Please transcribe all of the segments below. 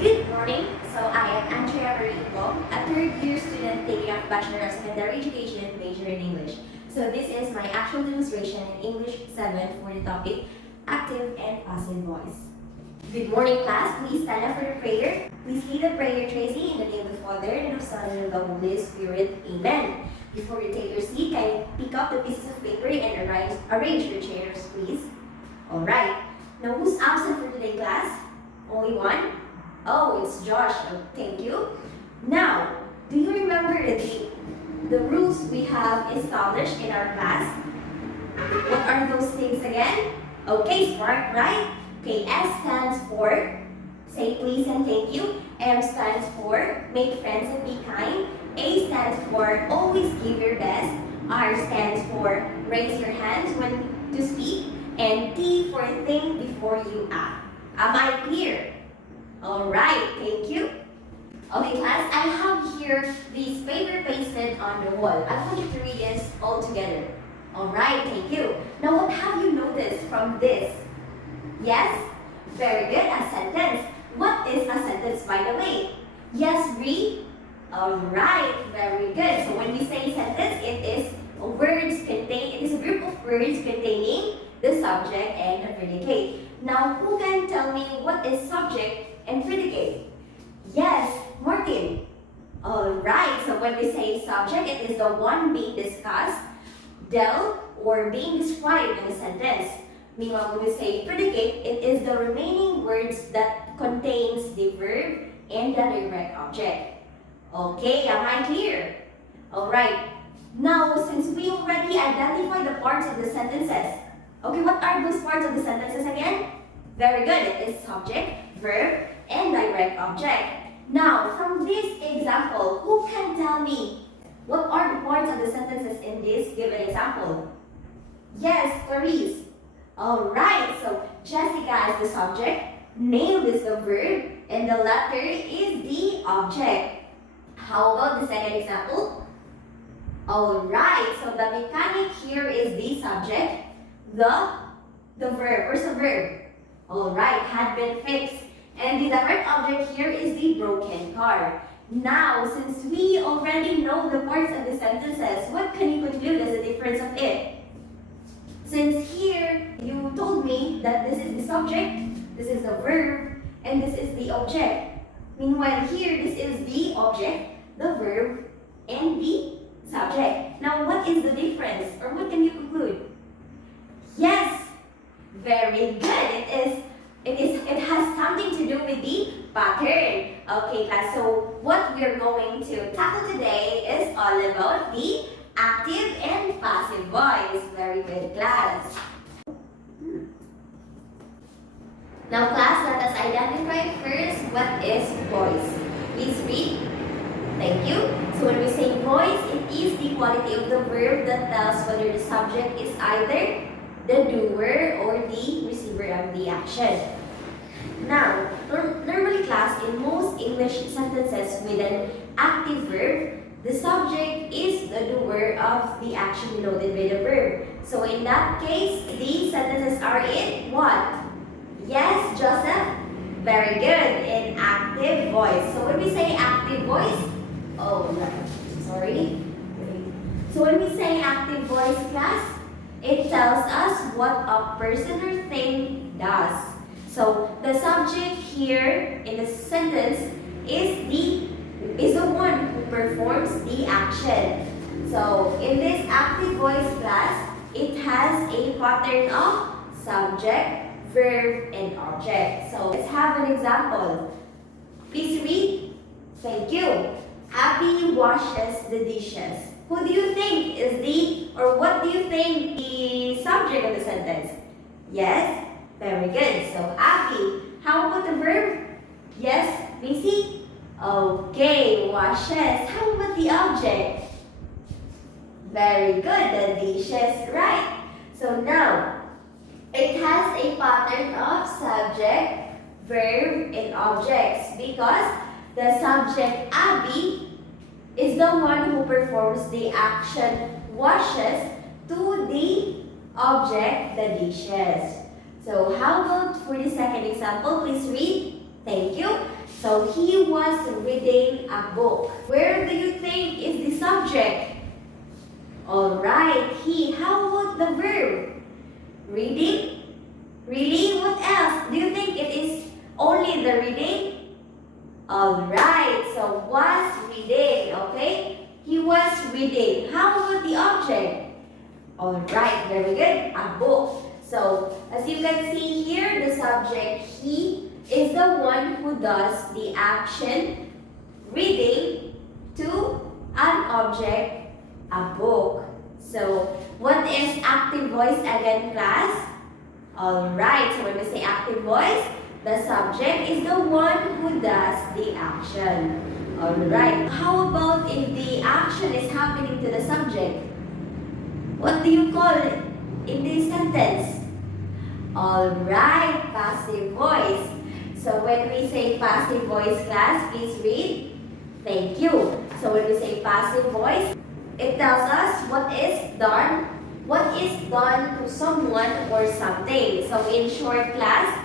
Good morning. So I am Andrea Marico, a third-year student taking up Bachelor of Secondary Education major in English. So this is my actual demonstration in English 7 for the topic active and passive voice. Good morning, class. Please stand up for the prayer. Please lead the prayer, Tracy, in the name of the Father, and of the Son, and of the Holy Spirit. Amen. Before you take your seat, can you pick up the pieces of paper and arrange your chairs, please? Alright. Now, who's absent for today, class? Only one? Oh, it's Josh. Oh, thank you. Now, do you remember the rules we have established in our class? What are those things again? Okay, smart, right? Okay, S stands for say please and thank you. M stands for make friends and be kind. A stands for always give your best. R stands for raise your hands when to speak. And T for think before you act. Am I clear? Alright, thank you. Okay, class, I have here this paper pasted on the wall. I want you to read this all together. Alright, thank you. Now, what have you noticed from this? Yes? Very good, a sentence. What is a sentence, by the way? Yes, read. Alright, very good. So when we say sentence, it is a group of words containing the subject and the predicate. Now, who can tell me what is subject and predicate? Yes, Martin. Alright, so when we say subject, it is the one being discussed, dealt, or being described in a sentence. Meanwhile, when we say predicate, it is the remaining words that contains the verb and the direct object. Okay, am I clear? Alright, now since we already identified the parts of the sentences, okay, what are those parts of the sentences again? Very good, it is subject, verb, and direct object. Now, from this example, who can tell me what are the parts of the sentences in this given example? Yes, Clarice. Alright, so Jessica is the subject, Neil is the verb, and the letter is the object. How about the second example? Alright, so the mechanic here is the subject, the verb. Where's the verb? Alright, had been fixed. And the direct object here is the broken car. Now, since we already know the parts of the sentences, what can you conclude as the difference of it? Since here, you told me that this is the subject, this is the verb, and this is the object. Meanwhile, here, this is the object, the verb, and the subject. Now, what is the difference? Or what can you conclude? Yes, very good. It has something to do with the pattern. Okay, class, so what we're going to tackle today is all about the active and passive voice. Very good, class. Now, class, let us identify first what is voice. Please read. Thank you. So when we say voice, it is the quality of the verb that tells whether the subject is either the doer or the receiver of the action. Now, normally, class, in most English sentences with an active verb, the subject is the doer of the action denoted by the verb. So in that case, the sentences are in what? Yes, Joseph? Very good, in active voice. So when we say active voice, So when we say active voice, class, it tells us what a person or thing does. So the subject here in the sentence is the one who performs the action. So in this active voice, class, it has a pattern of subject, verb, and object. So let's have an example. Please read. Thank you. Abby washes the dishes. Who do you think is what do you think the subject of the sentence? Yes? Very good. So, Abby. How about the verb? Yes, Missy? Okay, washes. How about the object? Very good, the dishes, right? So now, it has a pattern of subject, verb, and objects because the subject, Abby, is the one who performs the action washes to the object, the dishes. So how about for the second example, please read. Thank you. So reading a book. Where do you think is the subject? Alright, he. How about the verb? Reading? Really? What else? Do you think it is only the reading? Alright, so was reading, okay? He was reading. How about the object? Alright, very good. A book. So, as you can see here, the subject, he, is the one who does the action reading to an object, a book. So, what is active voice again, class? Alright, so when we say active voice, the subject is the one who does the action. Alright, how about if the action is happening to the subject? What do you call it in this sentence? Alright, passive voice. So when we say passive voice, class, please read. Thank you. So when we say passive voice, it tells us what is done to someone or something. So in short, class,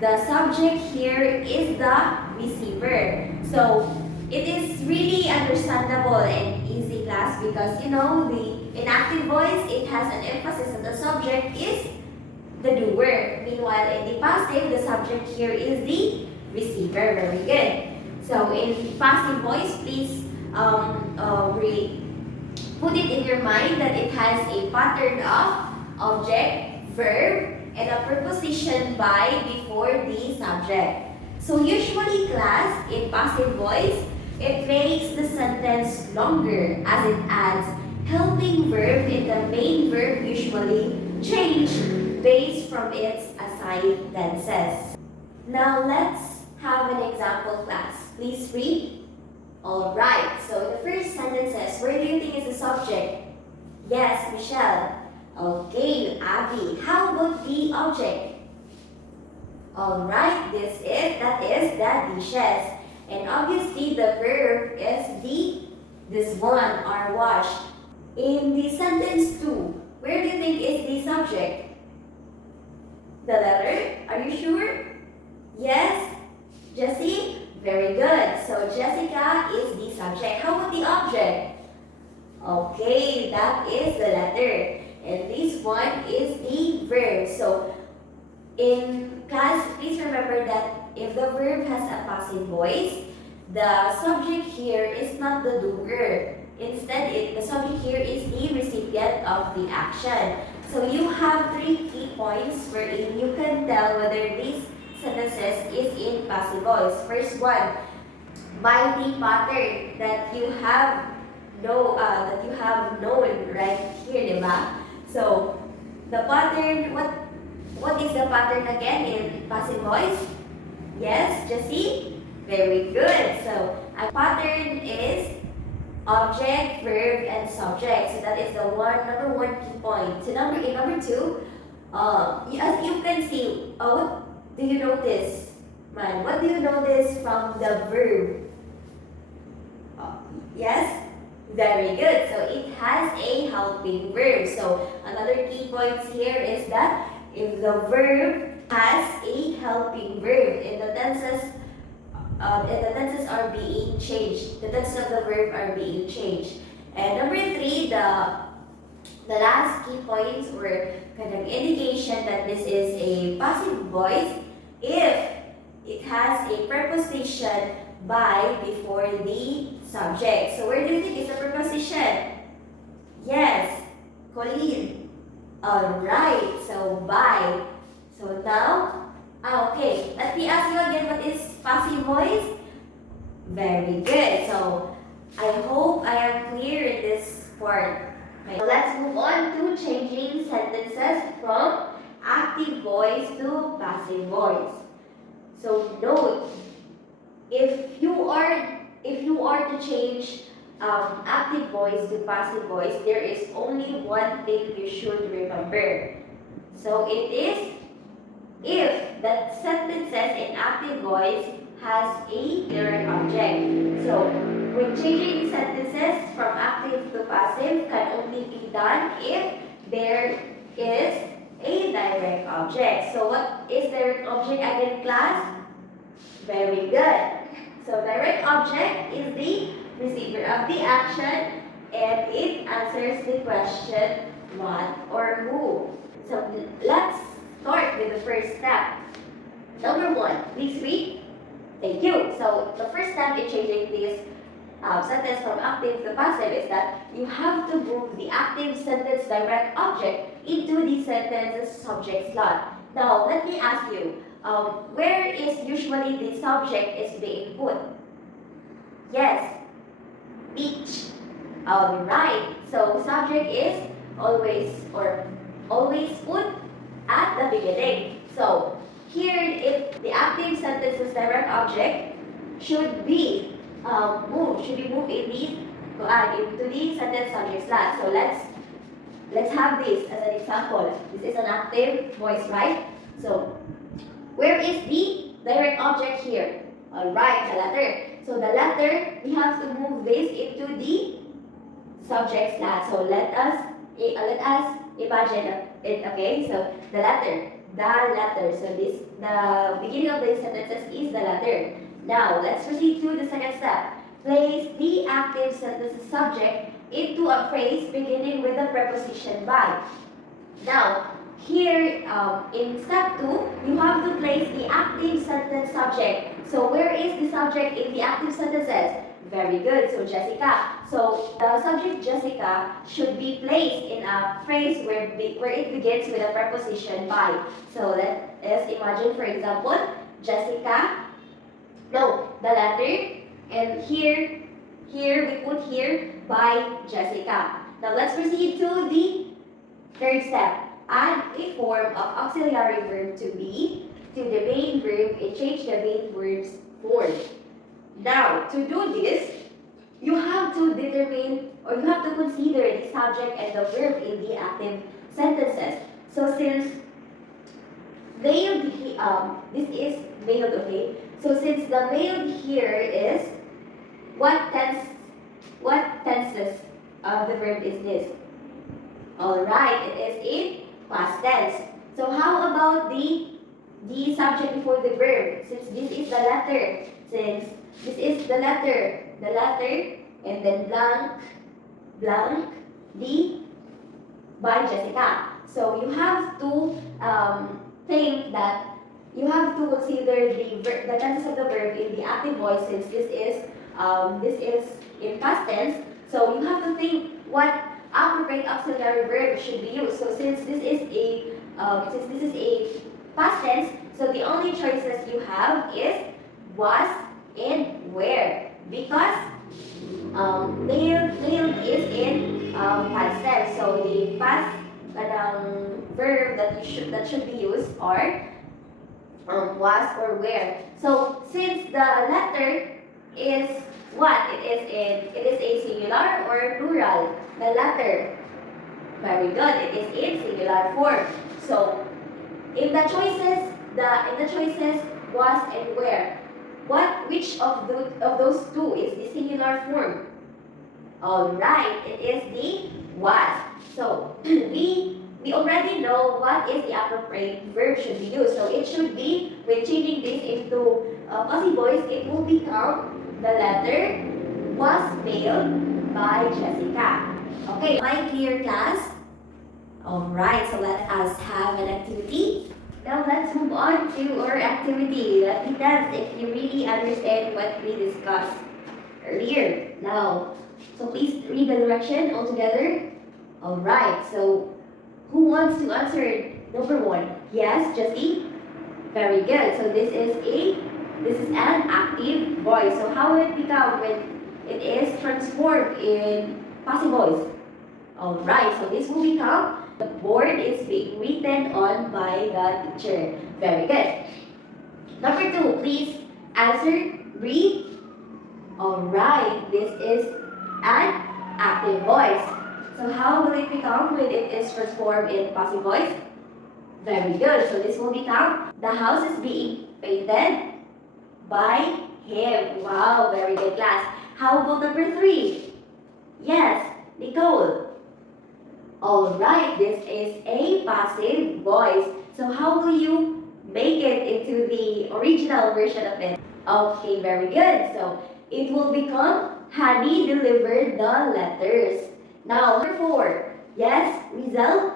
the subject here is the receiver. So it is really understandable and easy, class, because in active voice, it has an emphasis that the subject is the doer. Meanwhile, in the passive, the subject here is the receiver. Very good. So in passive voice, please put it in your mind that it has a pattern of object, verb, and a preposition by before the subject. So usually, class, in passive voice, it makes the sentence longer as it adds helping verb and the main verb usually change based from its assigned tenses. Now let's have an example, class. Please read. Alright, so the first sentence says, where do you think is the subject? Yes, Michelle. Okay, Abby. How about the object? Alright, that is the dishes. And obviously the verb is this one, are washed. In the sentence 2, where do you think is the subject? The letter? Are you sure? Yes? Jessie? Very good. So Jessica is the subject. How about the object? Okay, that is the letter. And this one is the verb. So in class, please remember that if the verb has a passive voice, the subject here is not the doer. Instead, the subject here is the recipient of the action. So you have 3 key points wherein you can tell whether these sentences is in passive voice. First one, by the pattern that you have known right here, diba? So the pattern, what is the pattern again in passive voice? Yes, Jessie? Very good. So a pattern is object, verb, and subject. So that is the number one key point. So number 2, as you can see, what do you notice? What do you notice from the verb? Yes? Very good. So it has a helping verb. So another key point here is that if the verb has a helping verb, and the tenses are being changed. The tenses of the verb are being changed. And number 3, the last key points or kind of indication that this is a passive voice if it has a preposition by before the subject. So where do you think is the preposition? Yes, Colleen. Alright, so by. So now, okay, let me ask you again, what is passive voice? Very good. So I hope I am clear in this part. Okay. So let's move on to changing sentences from active voice to passive voice. So note, if you are to change active voice to passive voice, there is only one thing you should remember. So it is if that sentences in active voice has a direct object. So when changing sentences from active to passive can only be done if there is a direct object. So what is direct object again, class? Very good. So direct object is the receiver of the action and it answers the question what or who. So let's start with the first step. Number 1, please read. Thank you. So the first step in changing this sentence from active to passive is that you have to move the active sentence direct object into the sentence's subject slot. Now, let me ask you, where is usually the subject is being put? Yes, beach. Alright, so subject is always put at the beginning. So here, if the active sentence's direct object should be moved into the sentence subject slot. So let's have this as an example. This is an active voice, right? So where is the direct object here? Alright, the letter. So the letter, we have to move this into the subject slot. So let us imagine it. Okay, so the letter. So the beginning of the sentences is the letter. Now let's proceed to the second step. Place the active sentence subject into a phrase beginning with the preposition by. Now here in step 2, you have to place the active sentence subject. So where is the subject in the active sentences? Very good. So Jessica. So the subject Jessica should be placed in a phrase where it begins with a preposition by. So let us imagine, for example, Jessica. No, the letter. And here we put here by Jessica. Now let's proceed to the third step. Add a form of auxiliary verb to be to the main verb and change the main verb's form. Now, to do this, you have to determine or you have to consider the subject and the verb in the active sentences. So since this is mailed, okay? So since the mailed here is, what tenses of the verb is this? Alright, it is in past tense. So how about the subject before the verb? Since this is the letter, the letter, and then blank, the by Jessica. So you have to think that you have to consider the tenses of the verb in the active voice since this is in past tense. So you have to think what appropriate auxiliary verb should be used. So since this is a past tense, so the only choices you have is was and where, because mailed is in past tense. So the past verb that should be used are was or where. So since the letter is what? It is a singular or plural? The letter. Very good. It is in singular form. So in the choices was and where. Which of those two is the singular form? Alright, it is the was. So we already know what is the appropriate verb should be used. So it should be, when changing this into passive voice, it will become the letter was mailed by Jessica. Okay, my clear class? Alright, so let us have an activity. Now let's move on to our activity. Let me test if you really understand what we discussed earlier. Now, so please read the direction all together. Alright, so who wants to answer number 1? Yes, Jessie? Very good. So this is an active voice. So how will it become when it is transformed in passive voice? Alright, so this will become the board is being written on by the teacher. Very good. Number 2, please answer, read. Alright, this is an active voice. So how will it become when it is transformed in passive voice? Very good. So this will become, the house is being painted by him. Wow, very good class. How about number 3? Yes, Nicole. Alright, this is a passive voice. So how will you make it into the original version of it? Okay, very good. So it will become Honey delivered the letters. Now, number 4. Yes, Rizal?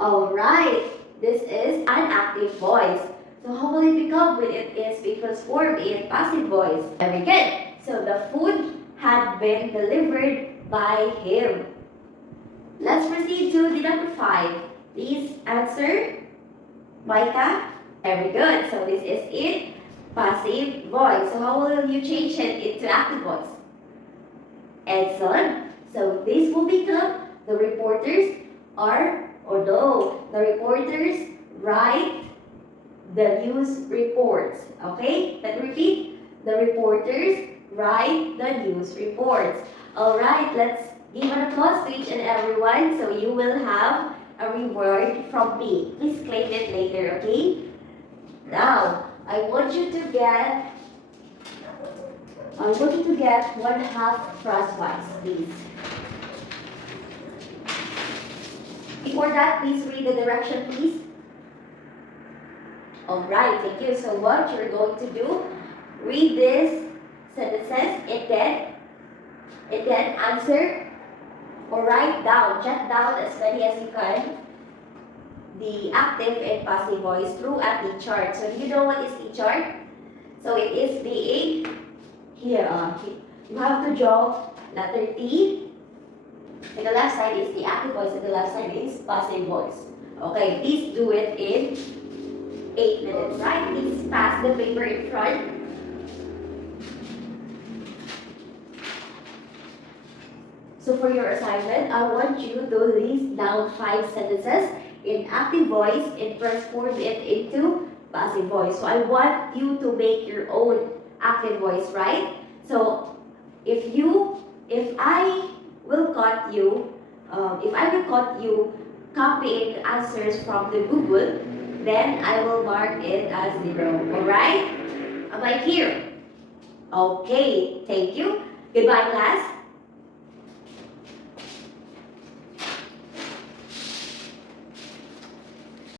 Alright, this is an active voice. So how will it become when it is being transformed in passive voice? Very good. So the food had been delivered by him. Let's proceed to the number 5. Please answer. Micah? Very good. So this is in passive voice. So how will you change it into active voice? Excellent. So this will become the reporters are, or no, the reporters write the news reports. Okay? Let me repeat. The reporters write the news reports. Alright, let's give an applause to each and everyone. So you will have a reward from me. Please claim it later, okay? Now, I want you to get 1/2 prize, please. Before that, please read the direction, please. Alright, thank you so much. You're going to do, read this sentences and then answer or write down, jot down as many as you can, the active and passive voice through a T chart. So do you know what is T chart? So it is being here. You have to draw letter T. And the left side is the active voice and the left side is passive voice. Okay, please do it in 8 minutes, right? Please pass the paper in front. So for your assignment, I want you to list down 5 sentences in active voice and transform it into passive voice. So I want you to make your own active voice, right? So if I will caught you copying answers from the Google, then I will mark it as 0. Alright? Am I clear? Okay, thank you. Goodbye, class.